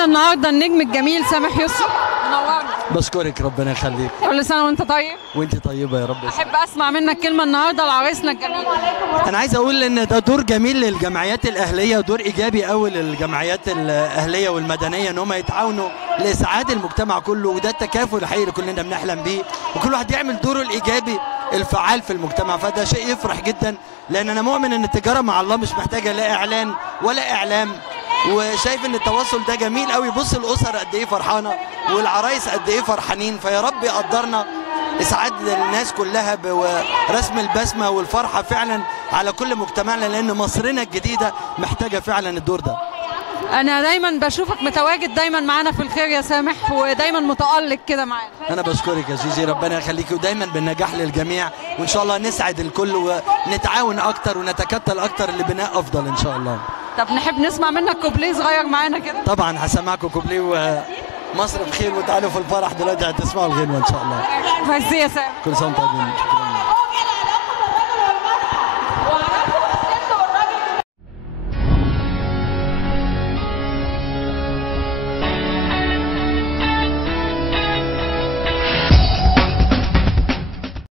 معانا النهارده النجم الجميل سامح يسري، منورنا. بشكرك ربنا يخليك. كل سنه وانت طيب. وانت طيبه يا رب. احب اسمع منك كلمه النهارده لعريسنا الجميل. انا عايز اقول ان ده دور جميل للجمعيات الاهليه ودور ايجابي قوي للجمعيات الاهليه والمدنيه ان هم يتعاونوا لاسعاد المجتمع كله، وده التكافل الحقيقي اللي كلنا بنحلم بيه، وكل واحد يعمل دوره الايجابي الفعال في المجتمع، فده شيء يفرح جدا، لان انا مؤمن ان التجاره مع الله مش محتاجه لا اعلان ولا اعلام، وشايف ان التواصل ده جميل قوي. بص الاسر قد ايه فرحانه والعرايس قد ايه فرحانين، فيا رب يقدرنا اسعاد الناس كلها ورسم البسمه والفرحه فعلا على كل مجتمعنا، لان مصرنا الجديده محتاجه فعلا الدور ده. انا دايما بشوفك متواجد دايما معانا في الخير يا سامح، ودايما متالق كده معانا. انا بشكرك يا جيجي، ربنا يخليكي، ودايما بالنجاح للجميع، وان شاء الله نسعد الكل ونتعاون اكتر ونتكتل اكتر لبناء افضل ان شاء الله. طب نحب نسمع منك كوبليه صغير معانا كده. طبعا هسمعكم كوبليه ومصر بخير، وتعالوا في الفرح دلوقتي هتسمعوا الغنوه ان شاء الله. ميرسي يا سامح. كل سنه وانتم طيبين.